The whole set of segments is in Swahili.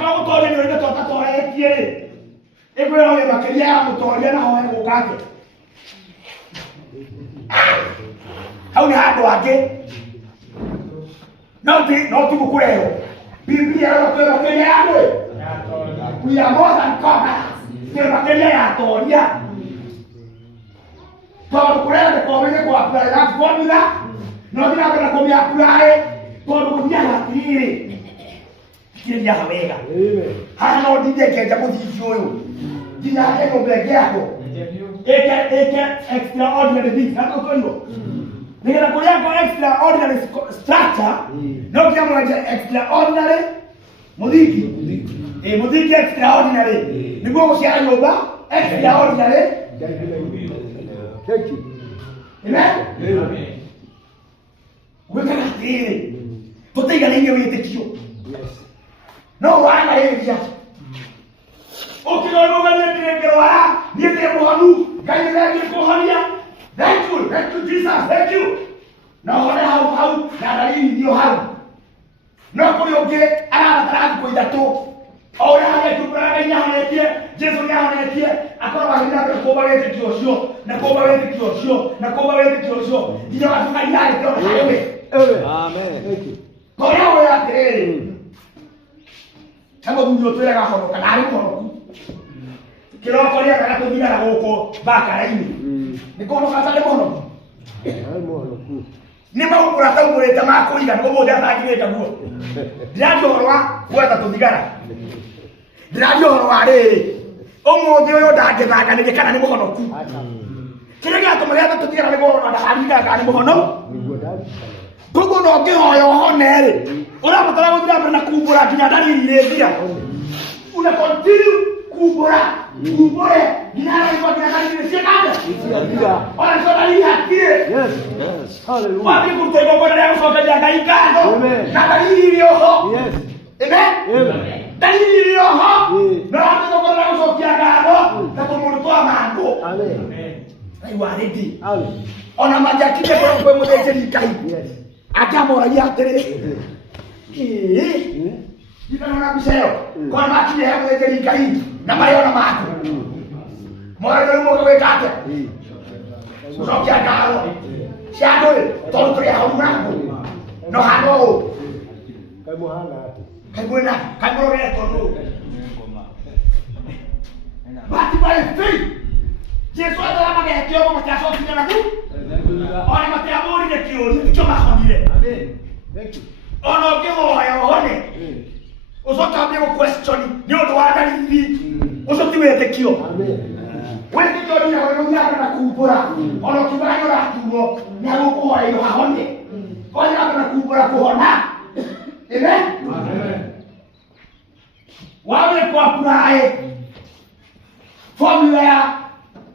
kwa mutoria ni ndo totatoretie ri egwira we makiria ya mutoria na hohe gukake hau ni handu angi no ti gukureo Biblia ĩrauga makiria ya ndũ we are more than conquerors ni makiria ya toria tondũ kũrenda kũmenye kwa apply that formula no nginya mbere kũmĩ apply tondũ gũthiaga atĩrĩrĩ kĩrĩa wega haha no ndinde kenja mũthingi ũyũ nginya nyũmba ĩngĩ yako ĩke extraordinary things hatũtũirwo nĩgetha kũrĩa kwa extraordinary structure no nginya mũrenje extraordinary mũthingi mũthingi extraordinary nĩguo gũciara nyũmba extraordinary. Thank you. Amen. Wekana atĩrĩ tũtaiganĩire wĩtĩkio no wanaĩria ũkĩrorũgania ndĩrĩngĩrwara niĩ ndĩ mũhonu Ngai nĩngĩkũhonia. Thank you Jesus, thank you. Na hone hau na dalili ndio hau no kũrĩ ũngĩ arabatara thikũ ithatũ o ũrĩa hagĩtũmbũraga nĩahonetie Jesũ nĩahonetie akorwo agĩthiĩ mbere kũmba wĩtĩkio ũcio na kũmba wĩtĩkio ũcio na kũmba wĩtĩkio ũcio nginya watuka itarĩ kĩona harĩ we. Amen. Thank you. Toria ũyũ atĩrĩrĩ kama mũndũ ũtwĩraga honoka na arĩ mũhonoku kĩroko rĩa kana tũthigara gũkũ bakara-inĩ nĩ kũhonoka atarĩ mũhonoku nĩ maũmbũra taumũrĩte ma kũigana ũmũthĩ atangĩrĩte guo ndĩraria ũhoro wa gwetha tũthigara ndĩraria ũhoro wa rĩrĩ ũmũthĩ ũyũ ndangĩthanganĩria kana nĩ mũhonoku kĩrĩa gĩatũma gĩatha tũthigara nĩguo ũrona ndaharĩria kana nĩ mũhonoku koguo no ngĩhoya ũhone-rĩ ũrabatara gũthiĩ mbere na kumbũra nginya dalili irĩthira una continue kumbũre nginya dalili ciakande ona cio dalili hatirĩ wathiĩ kũruta igongona rĩa gũcokeria Ngai ngatho na dalili irĩ oho. Amen. Dalili irĩ oho no wathiĩ igongona rĩa gũcokia ngatho na tũmũndũ twa mangũ Ngai warĩndi ona mangĩakinya kwĩ mũthĩnjĩri Ngai akamoragia atĩrĩrĩ ndĩrona mbica ĩyo korwo makinya he mũthĩnjĩri Ngai na marĩona maku moragĩrĩ mũndũ gwĩka atĩa gũcokia ngatho cia andũ-rĩ tondũ tũrĩ hau nangũ no hana ũũ kaĩ mũrogetwo nũ but by faith Jesũ atara magetio ũguo matiacokire naku ona matiamũrire kĩũria nĩkĩo mahonire. Ona ũngĩhoya ũhone ũcoka wambie gũ-question nĩ ũndũ wa dalili ũcio ti wĩtĩkio. Wĩtĩkio nĩũthiaga na kumbũra ona ũkiugaga nĩũraturwo nĩagũkũhoreire hahone ũthiaga na kumbũra kũhona. Amen. Wawĩ kũ-apply formula ya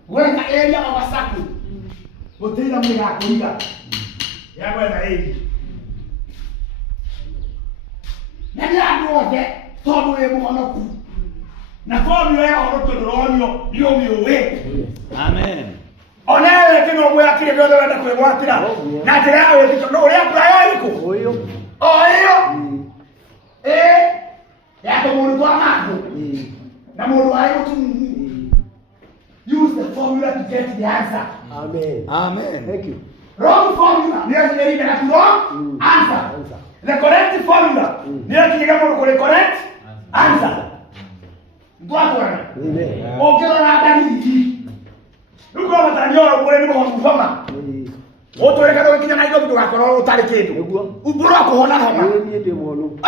gwetha area of a circle gũtĩra mwĩra ya kũiga ya gwetha area na nĩ andũ othe tondũ wĩ mũhonoku na formula ya ũhoro tũndũronio nĩ ũmĩũĩ. Amen. Ona wewe kĩno ũmwe akĩrĩ gĩothe wenda kwĩgwatĩra na njĩra ya wĩtĩkio no ũrĩa apply ĩrĩkũ o ĩyo ya tũmũndũ twa mangũ na mũndũ warĩ mũtumumu. Use the formula to get the answer. Amen. Thank you. Wrong formula near the wrong answer. The correct formula near the correct answer. Amen. Okay, look at your way. Otore kada wengine na ndio tukakorora utari kindu ubura kuhona homa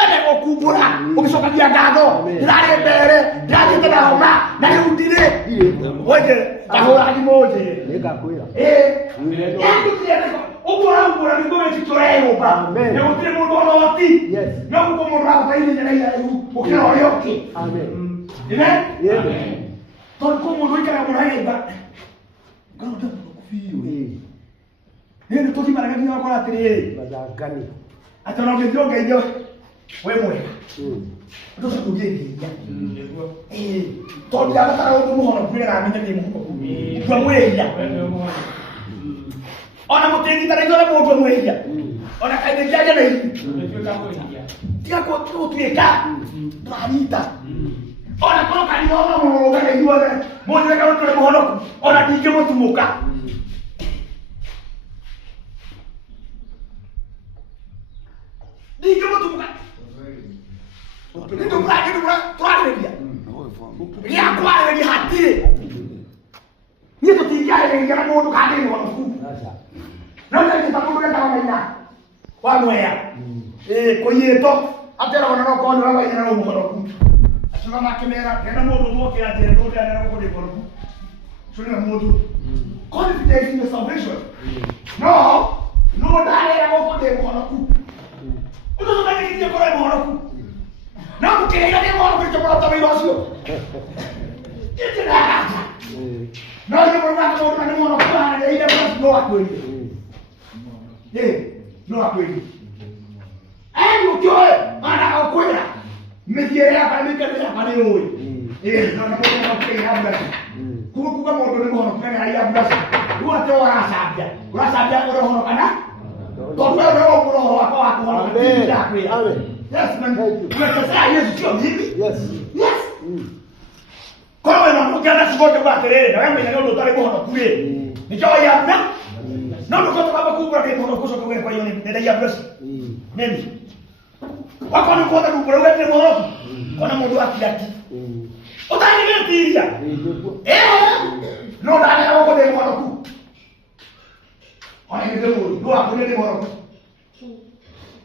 ene okubura ukisokagia ngatho ndari mbere ndari tena homa na rudire weje ahora ni moje nikakwira ubura ni gowe titorero ba ne utire mundu onoti no kuko mundu akaini na ila ukira yoke. Amen. Amen. Ton ko mundu ikara mundu ba ngauta kufiyo nini toki maragani wako atĩrĩrĩ bazangani atana ũngĩthionga irio we mwega ndio sasa tũngĩthia tondũ ndabatara ũndũ mũhono kwĩra amenye nĩ mũhono kwa mwĩria ona mũtĩngithanagia na mũndũ mwĩria ona kaithĩkia na irio Tika kwa tuweka. Tuanita. Ona kono kanyo no kana yuwa. Moja kana tule mohono. Ona dike mo tumuka. Dike mo tumuka. Itu pula tuare dia. Dia kuare dia hati. Ni tu tiga yang jangan mau tu kade ni orang tu. Nanti kita perlu kan tahu mana. Wah muaya. Kau ye tu, apa orang orang kau orang lain orang mau orang tu. Sudah makin merah, kena mau tu mau kira dia tu dia orang kau dia orang tu. Sudah mau tu. Confidence in the salvation. No, no dah ada orang kau dia orang tu. Itu tu tadi kita kau orang orang tu. Nah, mungkin dia orang tu cuma tak berlaku. Itu dah. Nah, dia orang tu orang ni orang tu ada dia pun no aku ini. No aku ini. Mukjoe mana aku ni? Media apa ni kerja apa ni oi? Nak mau pergi apa? Kuku mau tu ni mau pergi ayam beras. Dua tu orang sabda orang mana? Kau tu orang aku tidak aku. Yes, man. Kita saya Yesus cuma ni. Yes. Kau memang bukan nak sebut kepada dia. Orang menyanyi lu tak boleh nak kuih. Ni jauh ayam nak? Nak kau tu apa kubur dia mau kau sok kau yang ni dia ayam beras. Nen. Wako ni kota kubura wete mohoro. Kona mundu akidaki. Utani ni tiria. No dale na wako de mohoro ku. Ona ni demu, do akune de mohoro.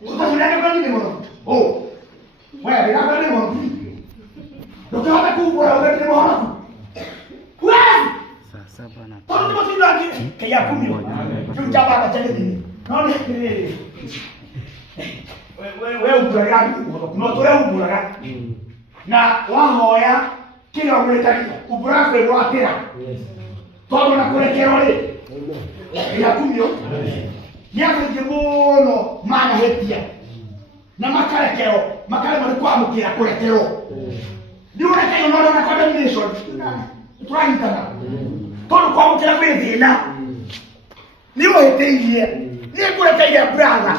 Utani ni de mohoro. Oh. Wewe ni na de mohoro. Do kota kubura wete de mohoro. Wewe. Sasa bana. Tono masi lagi kaya kumi. Jumpa apa jadi ni. No ni. Wewe uburaga kunotore uburaga na wahoya kile wakuleta uburaga kwa watera todo na kurekero le ya kumyo yako jibono mana hetia na makarekero mali kwa mukira kurekero ndio kayo no na condemnation tunaitana todo kwa mukira kwendina niwo hetie ni kurekero brother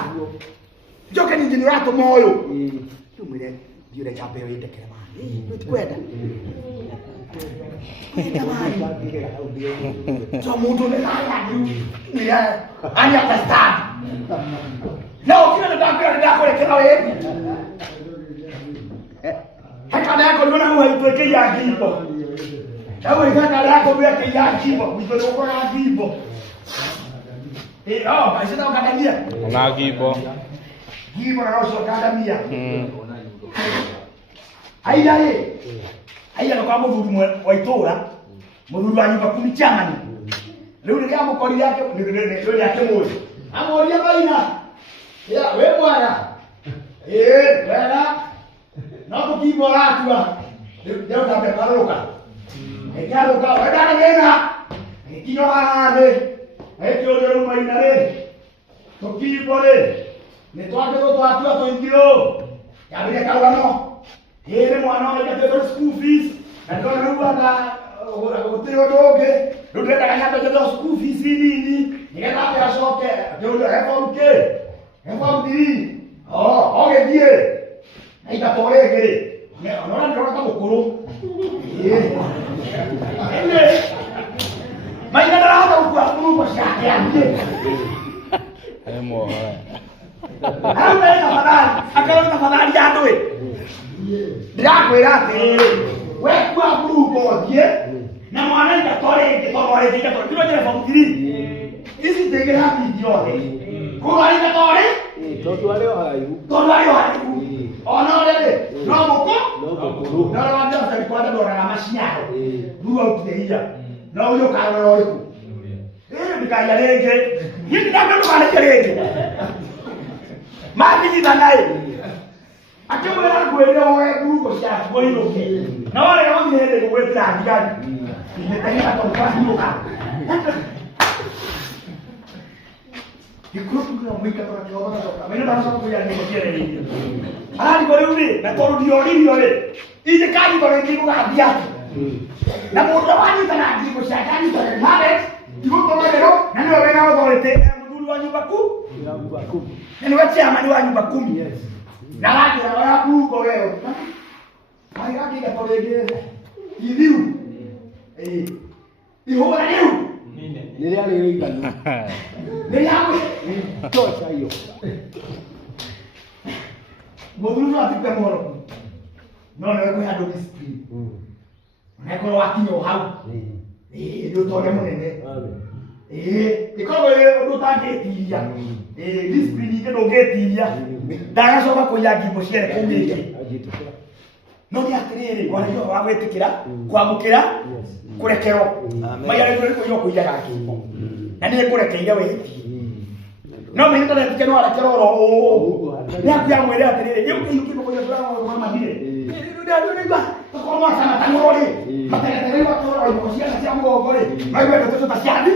Joke ni generato moyo. Tu mire, yule chapeo yete kremani. Tu kwenda. So mtu ni lala ni ya ani atastad. No, kile ndio ndio kwa kile wewe. Hata nako ndio na haitweke ya gipo. Hapo ikaka lako bila ya gipo, mtoto wako na gipo. Basi ndio kadamia. Na gipo. Gipo na roho kadamia. Aya kwa mudhuru wa itora, mudhuru wa nyumba kumichamani. Leo ni kama kodi yake ndio yake moyo. Amoria baina. Ya wewe bwana. Bwana. Napo kibo ratua. Leo tabeparuka. Ekaruka wadana wena. Kinyo ane. Ekyo leo maina le. Tokibo le. Ne twake to atua to ingiro. Ya bile kawano. Ele mwana wake kwa school fees. Na ndio anaruka na hoteli doge. Ndio kanyata kwa school fees nini? Nikaenda kwa shoke. Ndio reform ke. Reform di. Oge die. Aita tole gere. Unaona ndio kama mkuru. Maina ndio hata ukuru kwa shaka yake. Emo. Ana tafadhali. Akaona tafadhali yadoe. Ndakwira we kwa grupo die na mwana ngatore ngatore ngatore kilo jere famukiri isi tegera video ko ari ngatore todo ayo hayu ona lele no moko na wanda sa kwada dora na mashinyaro duwa uteia na uyo karo ole ku bikaya lege hindi ndakalo bale lege mami ni naye akimwera kwenda wewe grupo cha boiroke na wale wangende kuweta ajali nimetania kwa hiyo Ikuru kuna mwika kwa kiona kwa mimi ndo nasema kuja ni kwa hiyo ali kwa yule na kwa ndio ile ile kaji kwa ndio kwa biatu na mmoja wani tana ndipo shakani kwa mare ndipo kwa leo na ndio wewe nao kwa lete mdulu wa nyumba 10 ni wacha amani wa nyumba 10 Na wake na waya kuko wewe. Ai gaki ga torege. Idiu. Ihora leo. Nile aliyoiga. Nile hapo. Tosha hiyo. Modulu atipe moro. No wewe hado discipline. Nako wakinyo hau. Ndio tole munene. Ikogo ndo tangetiria. Discipline ke ndo getiria. Daga soba ko yagi muciere kumike. No ni atiriri wale yo wagwetikira kwamukira kurekero. Mayare ko yo kuijaga kimbo. Na ni kurekeire wewe. No me ndo letike no arekero ro. Ya kwa mwere atiriri. Yo kintu ko yo fara mama dire. Ndio ndio kwa mwa sana tangorori. Matele wa toro ko sia sia mo gore. Mai wewe toto tasiadi.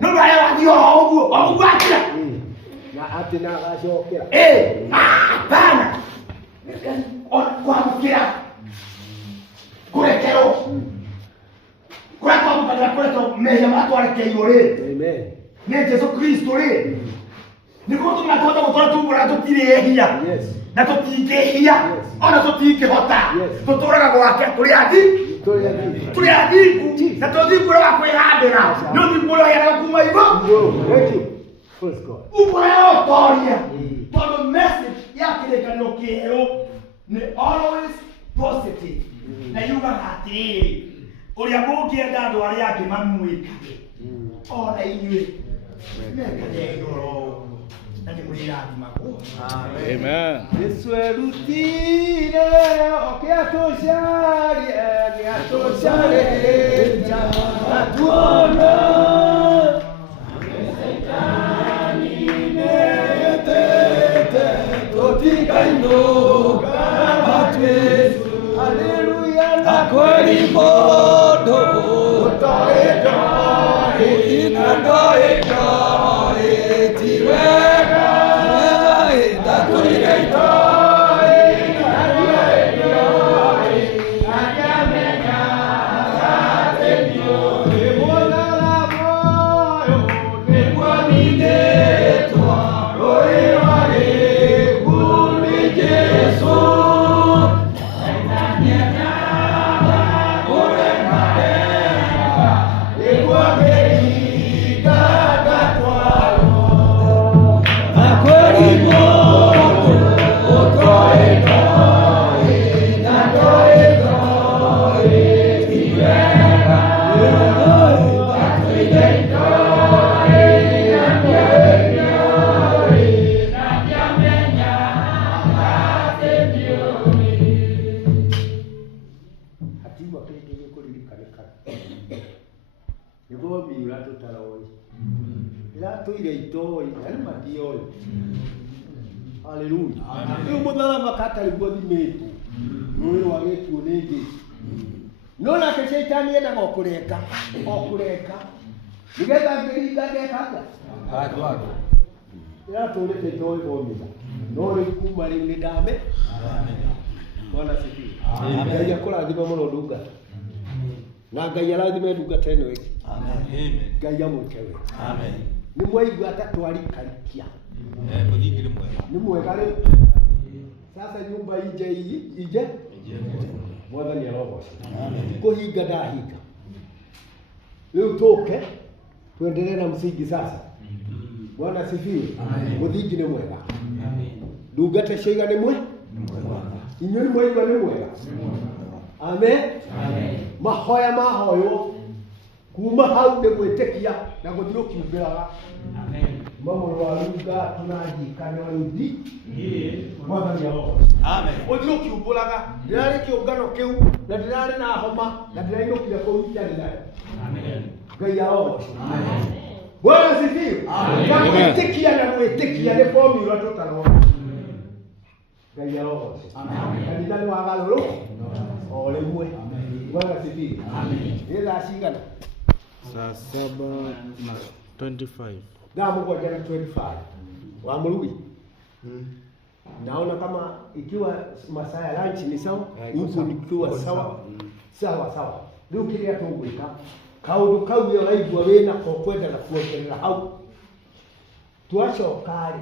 No ba ya dio ogu akira. Na atina gacokera. Bana. Kwa mukira. Kurekero. Kwa kwa mukira kureto meya mato arekeire. Amen. Ne Yesu Kristo re. Niko tunataka gukora tumbura tutire hiya. Yes. Na tutike hiya. Ona tutike hota. Tuturaga gwake kuri ati. Turi ati. Na tutibura wa kwihandira. No tibura ya kuma ibo. Thank you. Praise God. Ubura otoria. For the message yake kanyo kero ni always positive. Na yuga hati. Uri abuki ndado ari yake mamwikage. Ona inywe. Amen. Yesu erutire okiatosharie niatosharie atuona Setani netete totikainoka batwesu haleluya na kweli modo toedo inandoeka Hallelujah. Amen. Mudala makata libodimete. Mwili wangetu nege. Nona ke shetani enda ngokureka. Okureka. Nigeza ngiriga ngekanga. Hado. Ya tole toy bomida. Nori kuma limwe dame. Amen. Bwana sifiwe. Amen. Ya kula ndiba mono duga. Na Ngai arathime duga teno wiki. Amen. Ngai amukewe. Amen. Ni mwaigua atatu alikarikia. Muthingire mwega. Ni mwega rĩu. Sasa nyumba ije. Mwathani arogoca. Kuhinga ndahinga. Rĩu tũke tuendelee na msingi sasa. Bwana sifiwe. Muthingi ni mwega. Ndungata ciiga ni mwega. Inyuĩ mwaigua ni mwega. Amen. Mahoya mahoyo kuma hau nĩ gwĩtĩkia na gũthiĩ ũkiumbĩraga. Mama wa Luga tunajikana rudi. Mwathani arogoca. Amen. Ũthiĩ ũkiumbũraga. Ndĩrarĩ kĩũngano kĩu na ndĩrarĩ na homa na ndĩrainũkire kũu itarĩ nayo. Amen. Ngai arogoca. Amen. Bwana sifiwe. Amen. Gwĩtĩkia na gwĩtĩkia nĩ formula tũtarona. Ngai arogoca. Amen. Kanitha nĩ wagarũrũka. O rĩmwe. Bwana sifiwe. Amen. Nĩ thaa cigana? Saa 7:25. Na Mungu ajana 25. Wa Mrugi. Naona kama ikiwa masaa ya lunch ni sawa, huko nikiwa sawa. Sawa. Ndio kile tungwika. Kaundu kau yo raigwa wena ko kwenda na kuongerera hau. Tuacokari